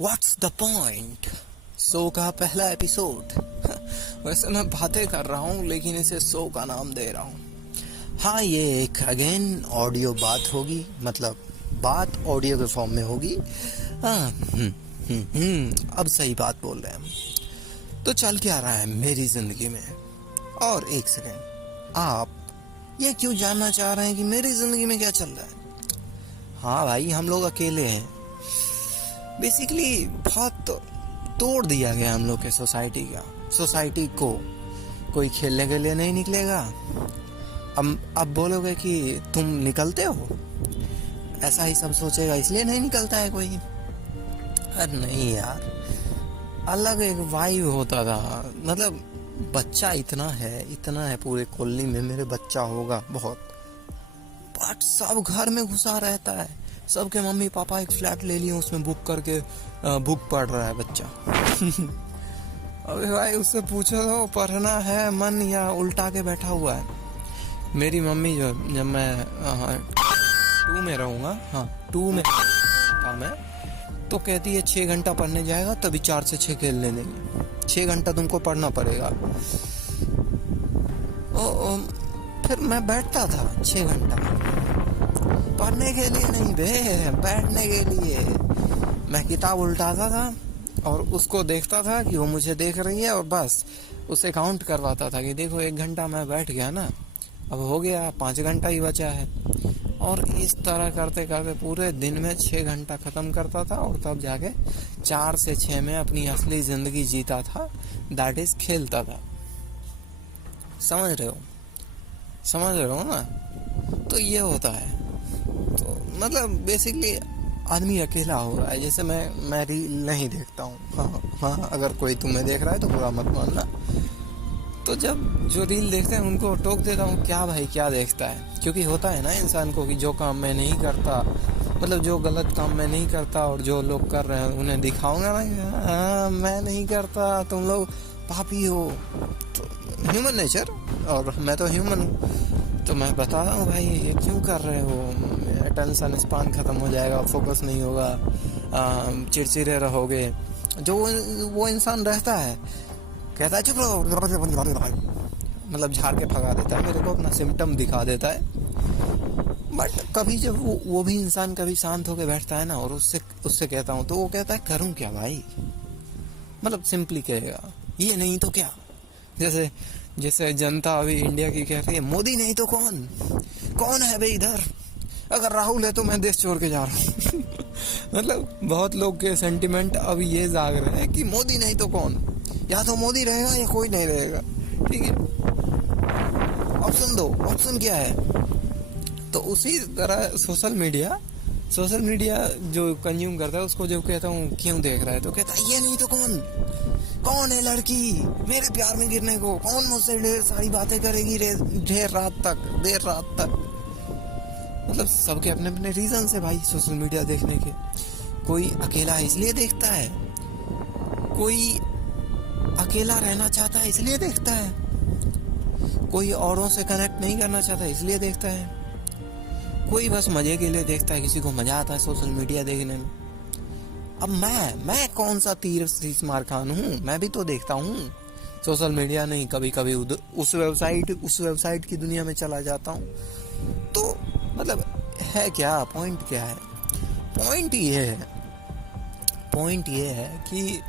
What's the point. Show का पहला episode. वैसे मैं बातें कर रहा हूँ लेकिन इसे शो का नाम दे रहा हूँ। हाँ, ये एक अगेन ऑडियो बात होगी, मतलब बात ऑडियो के फॉर्म में होगी। हाँ, अब सही बात बोल रहे हैं हम। तो चल क्या रहा है मेरी जिंदगी में। और एक सेकेंड, आप ये क्यों जानना चाह रहे हैं कि मेरी जिंदगी में क्या चल रहा है? हाँ भाई, हम लोग अकेले हैं। बेसिकली बहुत तोड़ दिया गया हम लोग के सोसाइटी को। कोई खेलने के लिए नहीं निकलेगा। अब बोलोगे कि तुम निकलते हो, ऐसा ही सब सोचेगा, इसलिए नहीं निकलता है कोई। अरे नहीं यार, अलग एक वाइब होता था। मतलब बच्चा इतना है पूरे कॉलोनी में, मेरे बच्चा होगा बहुत, बट सब घर में घुसा रहता है। सबके मम्मी पापा एक फ्लैट ले लिए, उसमें बुक करके बुक पढ़ रहा है बच्चा। अबे भाई, उससे पूछो तो पढ़ना है मन या उल्टा के बैठा हुआ है। मेरी मम्मी जब मैं 2 में रहूँगा, हाँ 2 में था मैं, तो कहती है 6 घंटा पढ़ने जाएगा तभी 4 से 6 खेलने देंगे। 6 घंटा तुमको पढ़ना पड़ेगा। फिर मैं बैठता था 6 घंटा पढ़ने के लिए, नहीं बे, बैठने के लिए। मैं किताब उल्टाता था और उसको देखता था कि वो मुझे देख रही है, और बस उसे काउंट करवाता था कि देखो 1 घंटा मैं बैठ गया ना, अब हो गया 5 घंटा ही बचा है। और इस तरह करते करते पूरे दिन में 6 घंटा खत्म करता था, और तब जाके 4 से 6 में अपनी असली जिंदगी जीता था, दैट इज खेलता था। समझ रहे हो ना? तो ये होता है। तो मतलब बेसिकली आदमी अकेला हो रहा है। जैसे मैं रील नहीं देखता हूँ, हाँ, अगर कोई तुम्हें देख रहा है तो बुरा मत मानना। तो जब जो रील देखते हैं उनको टोक देता हूँ, क्या भाई क्या देखता है? क्योंकि होता है ना इंसान को कि जो काम मैं नहीं करता, मतलब जो गलत काम मैं नहीं करता और जो लोग कर रहे हैं उन्हें दिखाऊंगा ना, हाँ मैं नहीं करता, तुम लोग पापी हो। तो ह्यूमन नेचर, और मैं तो ह्यूमन हूँ, तो मैं बता रहा हूँ भाई ये क्यों कर रहे हो। अटेंशन स्पान खत्म हो जाएगा, फोकस नहीं होगा, चिड़चिड़े रहोगे। जो वो इंसान रहता है कहता है चुप रहो, मतलब झाड़ के भगा देता है, मेरे को अपना सिम्टम दिखा देता है। बट कभी जब वो भी इंसान कभी शांत होकर बैठता है ना, और उससे कहता हूँ तो वो कहता है करूँ क्या भाई, मतलब सिंपली कहेगा ये नहीं तो क्या। जैसे जनता अभी इंडिया की कह रही है मोदी नहीं तो कौन है भाई इधर? अगर राहुल है तो मैं देश छोड़ के जा रहा हूँ। मतलब बहुत लोग के सेंटिमेंट अब ये जाग रहे हैं कि मोदी नहीं तो कौन, या तो मोदी रहेगा या कोई नहीं रहेगा। ठीक है, ऑप्शन दो, ऑप्शन क्या है? तो उसी तरह सोशल मीडिया जो कंज्यूम करता है उसको जब कहता हूँ क्यों देख रहा है, तो कहता है ये नहीं तो कौन है लड़की मेरे प्यार में गिरने को, कौन मुझसे ढेर सारी बातें करेगी देर रात तक। मतलब सबके अपने अपने रीजन है भाई सोशल मीडिया देखने के। कोई अकेला इसलिए देखता है, कोई अकेला रहना चाहता है इसलिए देखता है, कोई औरों से कनेक्ट नहीं करना चाहता इसलिए देखता है, कोई बस मजे के लिए देखता है, किसी को मजा आता है सोशल मीडिया देखने में। अब मैं कौन सा तीर शीश मार खान हूँ? मैं भी तो देखता हूँ सोशल मीडिया, नहीं कभी कभी उस वेबसाइट की दुनिया में चला जाता हूँ। तो मतलब है क्या पॉइंट, क्या है पॉइंट ये है कि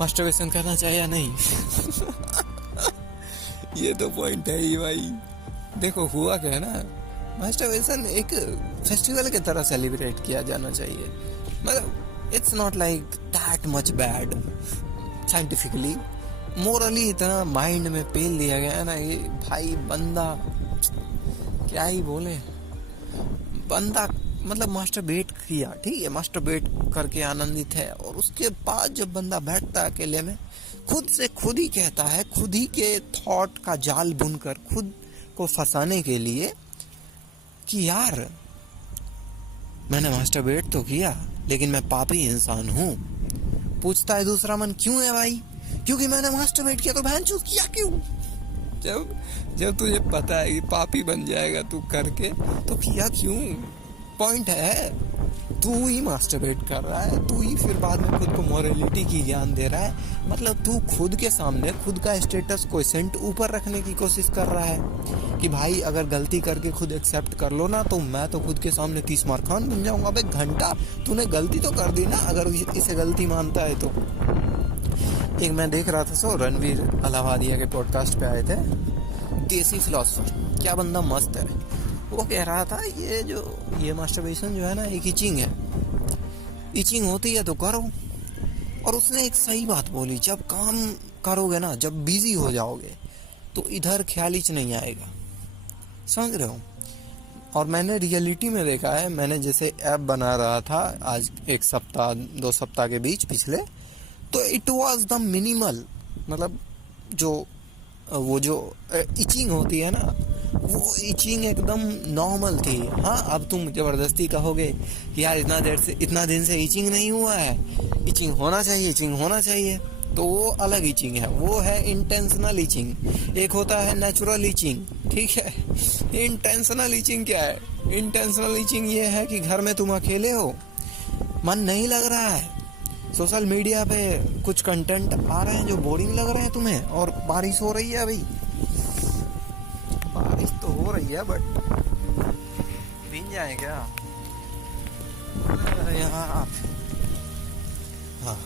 मास्टरबेशन करना चाहिए या नहीं। ये तो पॉइंट है ही भाई। देखो हुआ क्या है ना, मास्टरबेशन एक फेस्टिवल की तरह सेलिब्रेट किया जाना चाहिए। मतलब it's not like that much bad. Scientifically morally इतना माइंड में पेल दिया गया है ना, ये भाई बंदा क्या ही बोले, बंदा मतलब मास्टरबेट किया, ठीक है, मास्टरबेट करके आनंदित है, और उसके बाद जब बंदा बैठता है अकेले में, खुद से खुद ही कहता है, खुद ही के थॉट का जाल बुनकर खुद को फंसाने के लिए कि यार मैंने मास्टरबेट तो किया लेकिन मैं पापी इंसान हूँ। पूछता है दूसरा मन क्यों है भाई? क्योंकि मैंने मास्टरबेट किया। तो बहन चूत किया क्यों? जब तुझे पता है कि पापी बन जाएगा तू करके, तो किया क्यों? पॉइंट है। तू ही मास्टरबेट कर रहा है, तू ही फिर बाद में खुद को मोरालिटी की ज्ञान दे रहा है। मतलब तू खुद के सामने खुद का स्टेटस कोएफिशिएंट ऊपर रखने की कोशिश कर रहा है कि भाई अगर गलती करके खुद एक्सेप्ट कर लो ना तो मैं तो खुद के सामने 30 मार खान बन जाऊंगा। भाई घंटा तूने गलती तो कर दी ना, अगर इसे गलती मानता है तो। एक मैं देख रहा था रणवीर अलाहाबादिया के पॉडकास्ट पे आए थे, देसी फिलोसफर, क्या बंदा मस्त है। वो कह रहा था ये मास्टरबेशन जो है ना एक इचिंग है, इचिंग होती है तो करो। और उसने एक सही बात बोली, जब काम करोगे ना, जब बिजी हो जाओगे तो इधर ख्याल ही नहीं आएगा, समझ रहे हो। और मैंने रियलिटी में देखा है, मैंने जैसे ऐप बना रहा था आज 1 सप्ताह 2 सप्ताह के बीच पिछले, तो इट वाज द मिनिमल, मतलब वो जो इचिंग होती है ना, वो इचिंग एकदम नॉर्मल थी। हाँ, अब तुम जबरदस्ती कहोगे कि यार इतना दिन से इचिंग नहीं हुआ है, इचिंग होना चाहिए, तो वो अलग इचिंग है, वो है इंटेंशनल इचिंग। एक होता है नेचुरल इचिंग, ठीक है। इंटेंशनल इचिंग क्या है? इंटेंशनल इचिंग ये है कि घर में तुम अकेले हो, मन नहीं लग रहा है, सोशल मीडिया पे कुछ कंटेंट आ रहे हैं जो बोरिंग लग रहे हैं तुम्हें, और बारिश हो रही है। अभी बारिश तो हो रही है बट भीग जाए क्या? यहाँ हाँ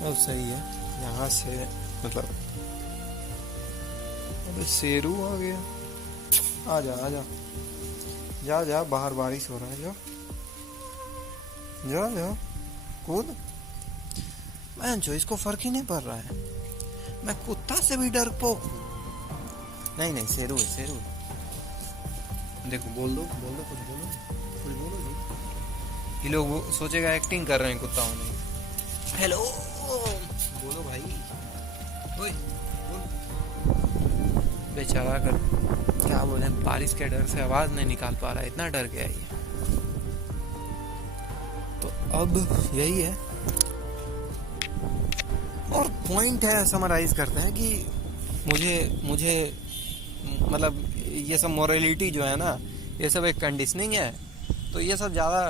अब सही है। यहाँ से मतलब अबे शेरू आ गया, आजा जा बाहर बारिश हो रहा है, जा कूद। मैं जो इसको फर्क ही नहीं पड़ रहा है, मैं कुत्ता से भी डरपोक हूँ। नहीं शेरू है। देखो बोल दो कुछ बोलो जी। ये लोग सोचेगा एक्टिंग कर रहे हैं कुत्ता होने। हेलो बोलो भाई, ओए बोल। बेचारा कर क्या बोले, बारिश के डर से आवाज नहीं निकाल पा रहा है, इतना डर गया ये। तो अब यही है, और पॉइंट है, समराइज करते हैं कि मुझे मतलब ये सब मोरालिटी जो है ना, ये सब एक कंडीशनिंग है। तो ये सब ज़्यादा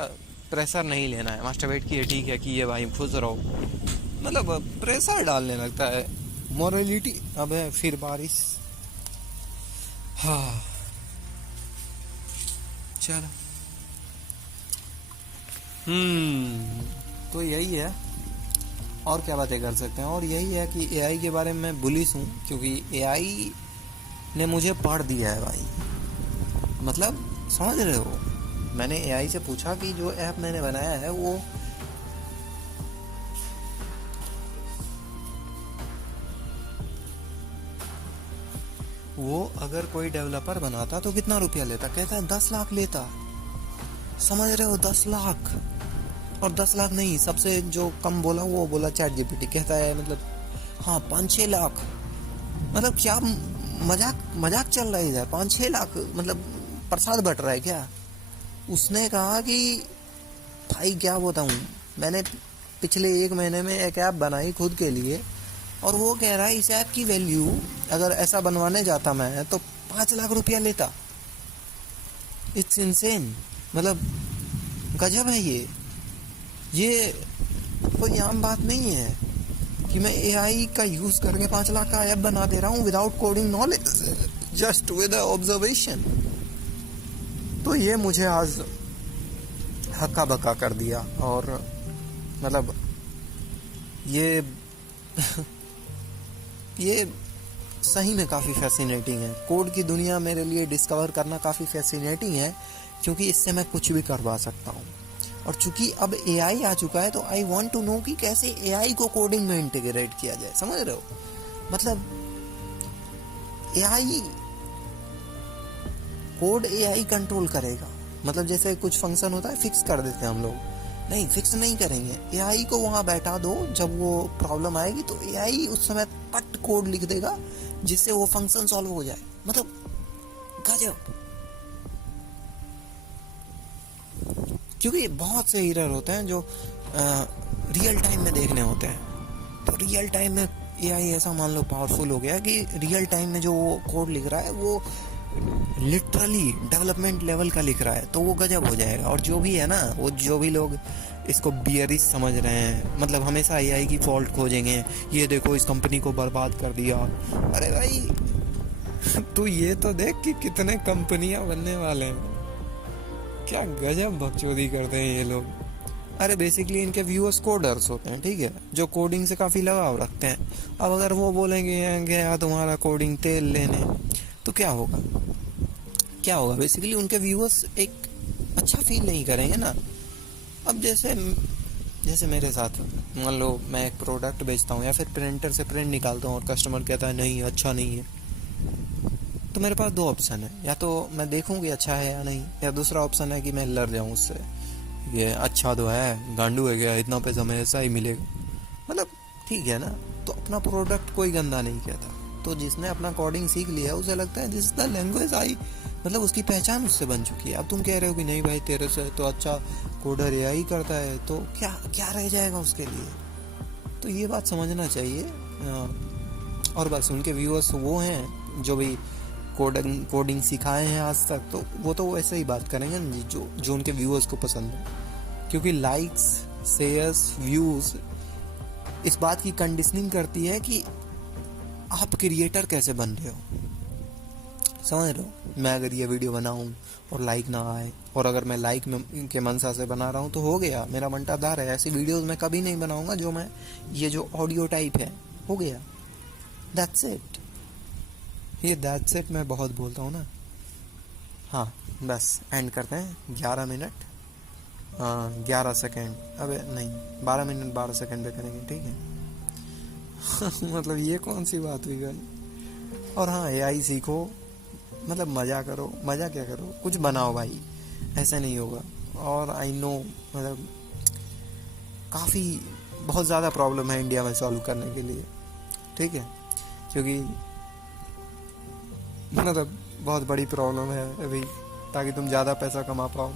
प्रेशर नहीं लेना है। मास्टरबेट किए ठीक है, कि ये भाई खुश रहो, मतलब प्रेशर डालने लगता है मोरालिटी। अब है फिर बारिश, हाँ चलो। तो यही है, और क्या बातें कर सकते हैं। और यही है कि एआई के बारे में मैं बुलिश हूँ, क्योंकि एआई ने मुझे पढ़ दिया है भाई। मतलब समझ रहे हो, मैंने एआई से पूछा कि जो ऐप मैंने बनाया है वो अगर कोई डेवलपर बनाता तो कितना रुपया लेता? कहता है 10 लाख लेता। समझ रहे हो, 10 लाख। और 10 लाख नहीं, सबसे जो कम बोला वो बोला चैट जीपीटी, कहता है मतलब हाँ 5-6 लाख। मतलब क्या मजाक चल रहा है इधर? 5-6 लाख मतलब प्रसाद बट रहा है क्या? उसने कहा कि भाई क्या बताऊं, मैंने पिछले 1 महीने में एक ऐप बनाई खुद के लिए, और वो कह रहा है इस ऐप की वैल्यू अगर ऐसा बनवाने जाता मैं तो 5 लाख रुपया लेता। इट्स इनसेन, मतलब गजब है ये कोई आम बात नहीं है कि मैं एआई का यूज करके 5 लाख का ऐप बना दे रहा हूँ without coding knowledge, just with observation. तो ये मुझे आज हक्का बक्का कर दिया, और मतलब ये ये सही में काफ़ी फैसिनेटिंग है। कोड की दुनिया मेरे लिए डिस्कवर करना काफ़ी फैसिनेटिंग है, क्योंकि इससे मैं कुछ भी करवा सकता हूँ। और चूंकि अब एआई आ चुका है तो आई वांट टू नो कि कैसे एआई को कोडिंग में इंटीग्रेट किया जाए। समझ रहे हो, मतलब एआई कोड एआई कंट्रोल करेगा। मतलब जैसे कुछ फंक्शन होता है फिक्स कर देते हैं हम लोग, नहीं फिक्स नहीं करेंगे, एआई को वहां बैठा दो, जब वो प्रॉब्लम आएगी तो एआई उस समय पट कोड लिख देगा जिससे वो फंक्शन सॉल्व हो जाए। मतलब गजब। क्योंकि बहुत से एरर होते हैं जो रियल टाइम में देखने होते हैं, तो रियल टाइम में एआई ऐसा मान लो पावरफुल हो गया कि रियल टाइम में जो वो कोड लिख रहा है वो लिटरली डेवलपमेंट लेवल का लिख रहा है, तो वो गजब हो जाएगा। और जो भी है ना, वो जो भी लोग इसको बियरिश समझ रहे हैं, मतलब हमेशा एआई की फॉल्ट खोजेंगे, ये देखो इस कंपनी को बर्बाद कर दिया। अरे भाई तू ये तो देख कि कितने कंपनियां बनने वाले हैं। क्या गजब बकचोदी करते हैं ये लोग। अरे बेसिकली इनके व्यूअर्स कोडर्स होते हैं, ठीक है, जो कोडिंग से काफ़ी लगाव रखते हैं। अब अगर वो बोलेंगे गया तुम्हारा कोडिंग तेल लेने, तो क्या होगा? क्या होगा? बेसिकली उनके व्यूअर्स एक अच्छा फील नहीं करेंगे ना। अब जैसे जैसे मेरे साथ मान लो मैं एक प्रोडक्ट बेचता हूँ या फिर प्रिंटर से प्रिंट निकालता हूँ और कस्टमर कहता है नहीं अच्छा नहीं है, तो मेरे पास दो ऑप्शन है, या तो मैं देखूँ कि अच्छा है या नहीं, या दूसरा ऑप्शन है कि मैं लड़ जाऊँ उससे, ये अच्छा तो है, गांडू है क्या, इतना पैसा हमें ऐसा ही मिलेगा। मतलब ठीक है ना, तो अपना प्रोडक्ट कोई गंदा नहीं कहता। तो जिसने अपना कोडिंग सीख लिया उसे लगता है जिसका लैंग्वेज आई, मतलब उसकी पहचान उससे बन चुकी है। अब तुम कह रहे हो कि नहीं भाई तेरे से तो अच्छा कोडर एआई करता है, तो क्या क्या रह जाएगा उसके लिए? तो ये बात समझना चाहिए। और बस उनके व्यूअर्स वो हैं जो भी कोडिंग सिखाए हैं आज तक, तो वो तो वैसे ही बात करेंगे ना जो जो उनके व्यूअर्स को पसंद है। क्योंकि लाइक्स, शेयर्स, व्यूज़ इस बात की कंडीशनिंग करती है कि आप क्रिएटर कैसे बन रहे हो। समझ रहे हो? मैं अगर ये वीडियो बनाऊं और लाइक ना आए, और अगर मैं लाइक में के मनसा से बना रहा हूं, तो हो गया, मेरा मंटादार है। ऐसी वीडियोस मैं कभी नहीं बनाऊंगा जो मैं ये जो ऑडियो टाइप है, हो गया, दैट्स इट। ये दैट्स इट मैं बहुत बोलता हूँ ना। हाँ बस एंड करते हैं। 11 मिनट 11 सेकेंड, अबे नहीं 12 मिनट 12 सेकेंड पे करेंगे, ठीक है। मतलब ये कौन सी बात हुई भाई। और हाँ, एआई सीखो, मतलब मज़ा करो। मज़ा क्या करो, कुछ बनाओ भाई, ऐसा नहीं होगा। और आई नो मतलब काफ़ी बहुत ज़्यादा प्रॉब्लम है इंडिया में सॉल्व करने के लिए, ठीक है, क्योंकि मतलब बहुत बड़ी प्रॉब्लम है अभी, ताकि तुम ज़्यादा पैसा कमा पाओ।